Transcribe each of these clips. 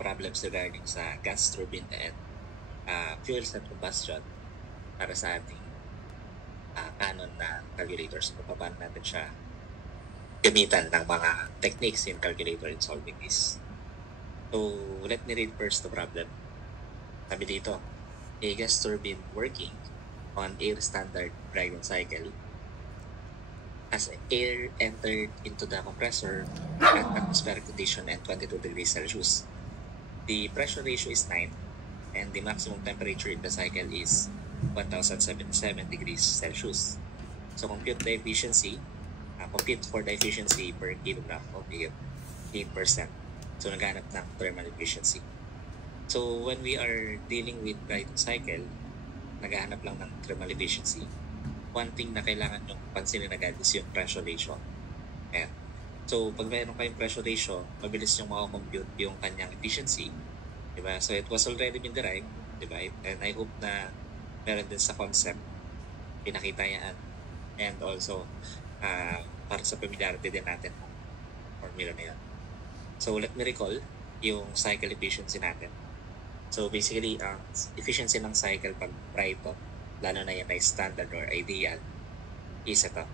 problems regarding sa gas turbine and fuel cell combustion para sa ating Canon na calculators kung paano natin siya gamitan ng mga techniques in calculator in solving this. So, let me read first the problem. Sabi dito, a gas turbine working on air standard Brayton cycle as air entered into the compressor at atmospheric condition and 22 degrees Celsius. The pressure ratio is 9 and the maximum temperature in the cycle is 1077 degrees Celsius. So compute for the efficiency per kilogram of air, 8%. So naghanap ng thermal efficiency. So when we are dealing with Brayton cycle, naghahanap lang ng thermal efficiency. One thing na kailangan yung pansinin agad is yung pressure ratio. Ayan. So pag mayroon kayong pressure ratio, mabilis yung makakompute yung kanyang efficiency. Diba? So it was already been derived, diba? And I hope na meron din sa concept, pinakita yan. And also, para sa familiarity din natin ng formula na yan. So let me recall yung cycle efficiency natin. So basically, ang efficiency ng cycle pag Brayton, lalo na yan ay standard or ideal, is ito.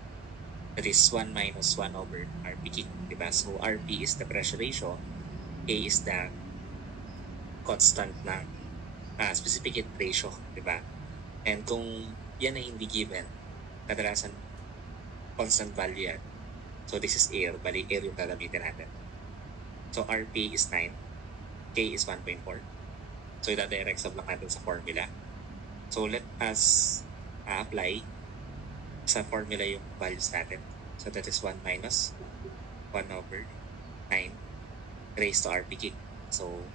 That is 1 minus 1 over RP. Diba? So RP is the pressure ratio, A is the constant ng specific heat ratio. Diba? And kung yan ay hindi given, kadalasan constant value yan. So this is air, bali air yung gagamitin natin. So RP is 9, K is 1.4. So ida-direct sub lang natin sa formula. So let us apply sa formula yung values natin. So that is 1 minus 1 over 9 raised to RP. So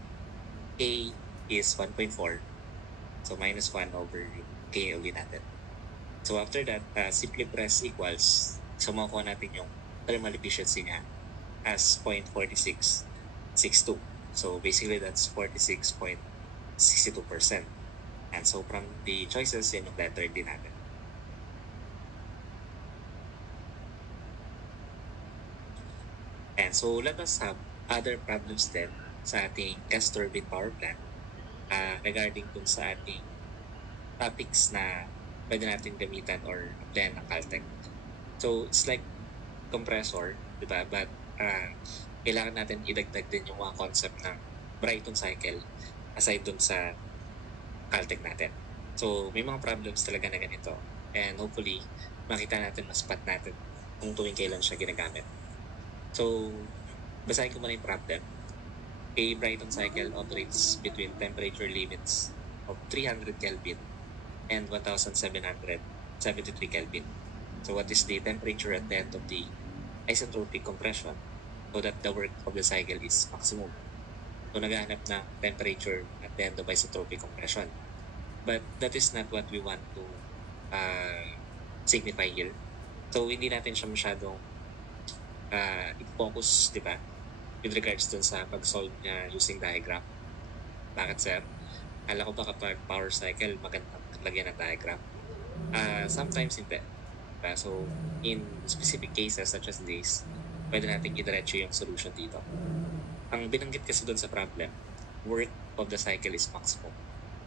K is 1.4. So minus 1 over K ulit natin. So after that, simply press equals. So makuha natin yung thermal efficiency niya as 0.4662. So basically that's 46.62%. And so from the choices, yun yung letter D natin. And so let us have other problems then sa ating gas turbine power plant regarding dun sa ating topics na pwede natin gamitan or applyan ng Caltech. So it's like compressor, diba? But kailangan natin idagdag din yung mga concept ng Brayton cycle aside dun sa Caltech natin. So may mga problems talaga na ganito. And hopefully, makita natin, mas-spot natin kung tuwing kailan siya ginagamit. So, basahin ko muna yung problem. A Brayton cycle operates between temperature limits of 300 Kelvin and 1773 Kelvin. So what is the temperature at the end of the isentropic compression so that the work of the cycle is maximum? So naghahanap ng temperature at the end of isentropic compression. But that is not what we want to signify here. So hindi natin siya masyadong i-focus, di ba? With regards dun sa pag-solve niya using diagram. Bakit, sir? Alam ko ba kapag power cycle, magandang lagyan ng diagram? Sometimes hindi. Diba? So, in specific cases such as this, pwede natin i-diretso yung solution dito. Ang binanggit kasi dun sa problem, work of the cycle is maximum.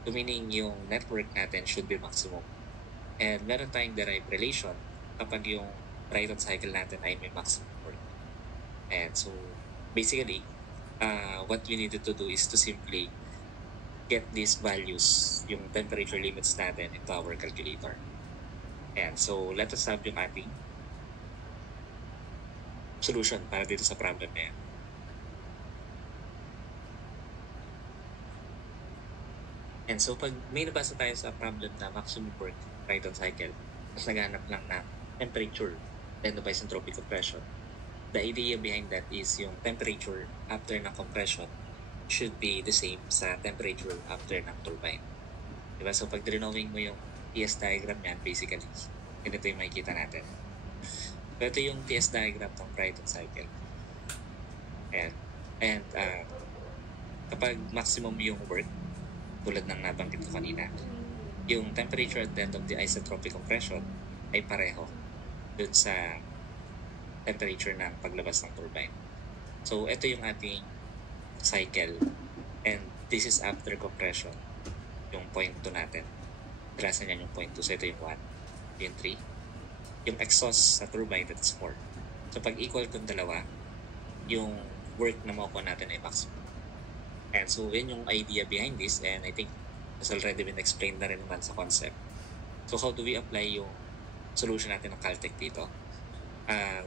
So, meaning yung network natin should be maximum. And meron tayong derived relation kapag yung Brayton cycle natin ay may maximum work. And so, basically, what we needed to do is to simply get these values, yung temperature limits natin into our calculator. And so, let us have yung ating solution para dito sa problem na yan. And so, pag may nabasa tayo sa problem na maximum work Brayton cycle, mas naghanap lang na temperature then the isentropic compression. The idea behind that is yung temperature after ng compression should be the same sa temperature after ng turbine. Diba? So, pag drawing mo yung TS diagram yan, basically, ganito yung makikita natin. So, ito yung TS diagram ng Brayton cycle. And kapag maximum yung work, tulad ng nabanggit ko kanina, yung temperature at the end of the isentropic compression ay pareho dun sa temperature ng paglabas ng turbine. So, ito yung ating cycle this is after compression, yung 0.2 natin. Trasan yan yung 0.2. So ito yung 1, yung 3. Yung exhaust sa turbine, that's 4. So pag equal itong dalawa, yung work na makukuha natin ay maximum. And so yun yung idea behind this, and I think has already been explained na rin naman sa concept. So how do we apply yung solution natin ng Caltech dito?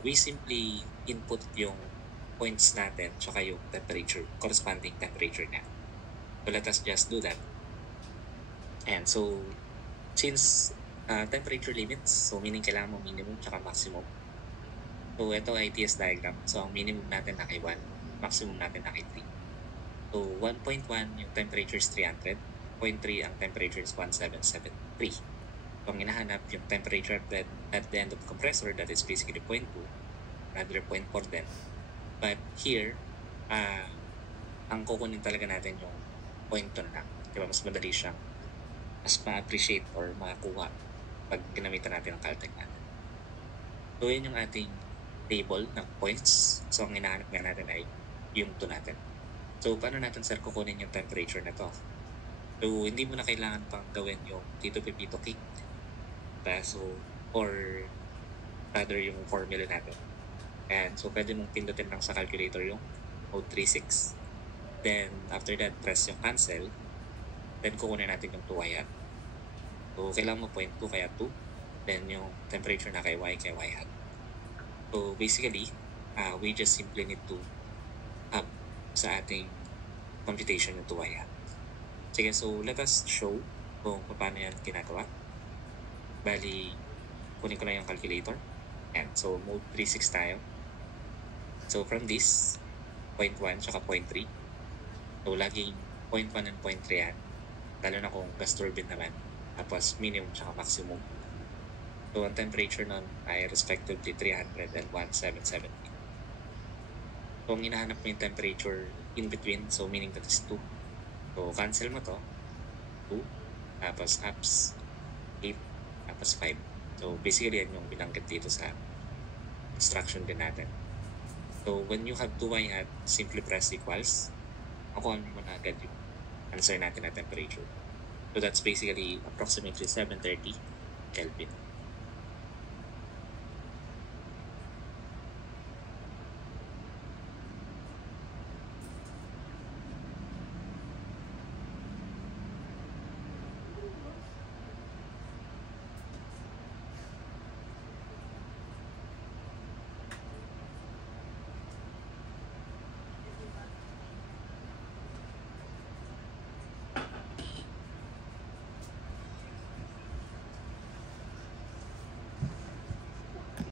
We simply input yung points natin tsaka yung temperature, corresponding temperature niya. So let us just do that. And so since temperature limits, so meaning kailangan mo minimum tsaka maximum. So ito ay TS diagram. So ang minimum natin na kay 1, maximum natin na kay 3. So 1.1 yung temperature is 300, 0.3 ang temperature is 1773. So ang hinahanap yung temperature at the end of the compressor, that is basically 0.2, rather 0.4 din. But here, ang kukunin talaga natin yung 0.2 na. Diba? Mas madali siyang mas ma-appreciate or makakuha pag ginamitan natin ang Caltech natin. So yun yung ating table ng points. So ang hinahanap nga natin ay yung 2 natin. So paano natin sir kukunin yung temperature na to? So hindi mo na kailangan pang gawin yung Tito Pepito cake. So, or rather yung formula natin. And so pwede mong pindutin lang sa calculator yung mode 36. Then after that, press yung cancel. Then kukunin natin yung 2y hat. So kailangan mo 0.2 kaya 2. Then yung temperature na kay y hat. So basically, we just simply need to up sa ating computation yung 2y hat. Sige, so let us show kung paano yan ginagawa. Bali, kunin ko lang yung calculator. And so mode 36 tayo. So from this, 0.1 tsaka 0.3. So laging 0.1 and 0.3 yan. Lalo na kung gas turbine naman. Tapos minimum tsaka maximum. So ang temperature nun ay respectively 300 and 1770. So ang hinahanap mo yung temperature in between, so meaning that is 2. So cancel mo to. 2. Tapos apps 8. Tapos 5. So basically yan yung binanggit dito sa instruction din natin. So when you have 2y hat, simply press equals. Makuha mo na agad yung answer natin na temperature. So that's basically approximately 730 Kelvin.